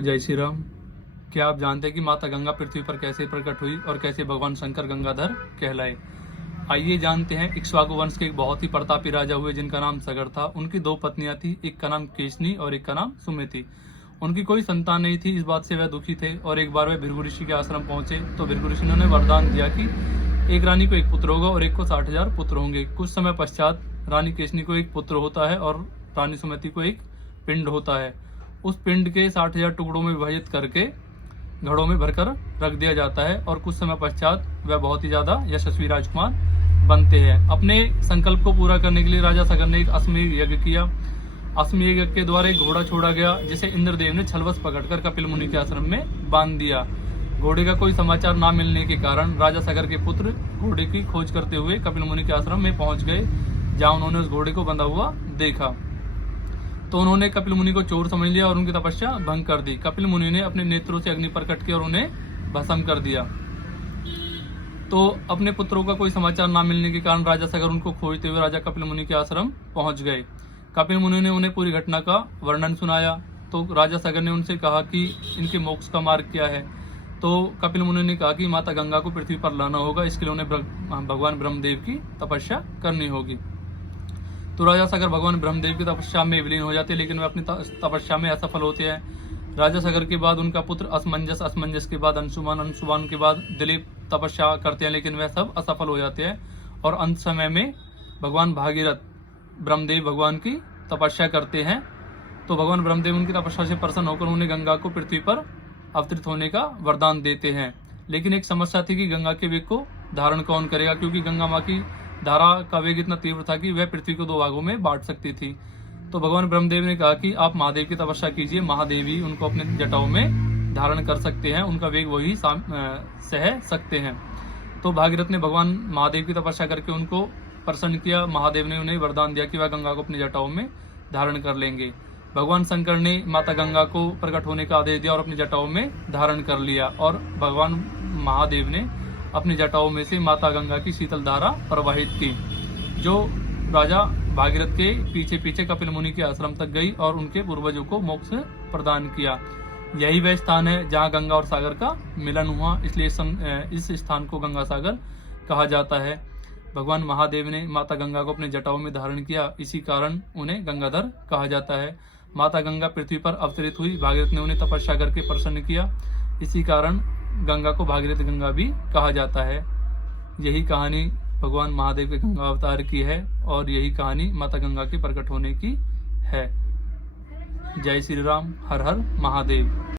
जय श्री राम। क्या आप जानते हैं कि माता गंगा पृथ्वी पर कैसे प्रकट हुई और कैसे भगवान शंकर गंगाधर कहलाए? आइए जानते हैं। इक्ष्वाकु वंश के एक बहुत ही प्रतापी राजा हुए जिनका नाम सगर था। उनकी दो पत्नियां थी, एक का नाम केशनी और एक का नाम सुमति। उनकी कोई संतान नहीं थी। इस बात से वह दुखी थे और एक बार वह भृगु ऋषि के आश्रम पहुंचे तो भृगु ऋषि ने वरदान दिया कि एक रानी को एक पुत्र होगा और एक को 60,000 पुत्र होंगे। कुछ समय पश्चात रानी केशनी को एक पुत्र होता है और रानी सुमति को एक पिंड होता है। उस पिंड के 60,000 टुकड़ों में विभाजित करके घड़ों में भरकर रख दिया जाता है और कुछ समय पश्चात वह बहुत ही ज्यादा यशस्वी राजकुमार बनते हैं। अपने संकल्प को पूरा करने के लिए राजा सगर ने एक अश्वमेध यज्ञ किया। अश्वमेध यज्ञ के द्वारा एक घोड़ा छोड़ा गया जिसे इंद्रदेव ने छलवश पकड़कर कपिल मुनि के आश्रम में बांध दिया। घोड़े का कोई समाचार न मिलने के कारण राजा सगर के पुत्र घोड़े की खोज करते हुए कपिल मुनि के आश्रम में पहुंच गए, जहां उन्होंने उस घोड़े को बंधा हुआ देखा तो उन्होंने कपिल मुनि को चोर समझ लिया और उनकी तपस्या भंग कर दी। कपिल मुनि ने अपने नेत्रों से अग्नि प्रकट की और उन्हें भस्म कर दिया। तो अपने पुत्रों का कोई समाचार न मिलने के कारण राजा सगर उनको खोजते हुए राजा कपिल मुनि के आश्रम पहुंच गए। कपिल मुनि ने उन्हें पूरी घटना का वर्णन सुनाया तो राजा सगर ने उनसे कहा कि इनके मोक्ष का मार्ग क्या है। तो कपिल मुनि ने कहा कि माता गंगा को पृथ्वी पर लाना होगा, इसके लिए उन्हें भगवान ब्रह्मदेव की तपस्या करनी होगी। तो राजा सगर भगवान ब्रह्मदेव की तपस्या में विलीन हो जाते हैं, लेकिन वे अपनी तपस्या में असफल होते हैं। राजा सगर के बाद उनका पुत्र असमंजस के बाद अंशुमान के बाद दिलीप तपस्या करते हैं, लेकिन वह सब असफल हो जाते हैं। और अंत समय में भगवान भागीरथ ब्रह्मदेव भगवान की तपस्या करते हैं। तो भगवान ब्रह्मदेव उनकी तपस्या से प्रसन्न होकर उन्हें गंगा को पृथ्वी पर अवतरित होने का वरदान देते हैं। लेकिन एक समस्या थी कि गंगा के वेग को धारण कौन करेगा, क्योंकि गंगा माँ की धारा का वेग इतना तीव्र था कि वह पृथ्वी को 2 भागों में बांट सकती थी। तो भगवान ब्रह्मदेव ने कहा कि आप महादेव की तपस्या कीजिए, महादेव ही उनको अपने जटाओं में धारण कर सकते हैं, उनका वेग वही सह सकते हैं। तो भागीरथ ने भगवान महादेव की तपस्या करके उनको प्रसन्न किया। महादेव ने उन्हें वरदान दिया कि वह गंगा को अपनी जटाओं में धारण कर लेंगे। भगवान शंकर ने माता गंगा को प्रकट होने का आदेश दिया और अपनी जटाओं में धारण कर लिया और भगवान महादेव ने अपनी जटाओं में से माता गंगा की शीतल धारा प्रवाहित की, जो राजा भागीरथ के पीछे पीछे कपिल मुनि के आश्रम तक गई और उनके पूर्वजों को मोक्ष प्रदान किया। यही वह स्थान है जहां गंगा और सागर का मिलन हुआ, इसलिए इस स्थान को गंगा सागर कहा जाता है। भगवान महादेव ने माता गंगा को अपने जटाओं में धारण किया, इसी कारण उन्हें गंगाधर कहा जाता है। माता गंगा पृथ्वी पर अवतरित हुई, भागीरथ ने उन्हें तपस्या करके प्रसन्न किया, इसी कारण गंगा को भागीरथ गंगा भी कहा जाता है। यही कहानी भगवान महादेव के गंगा अवतार की है और यही कहानी माता गंगा के प्रकट होने की है। जय श्री राम। हर हर महादेव।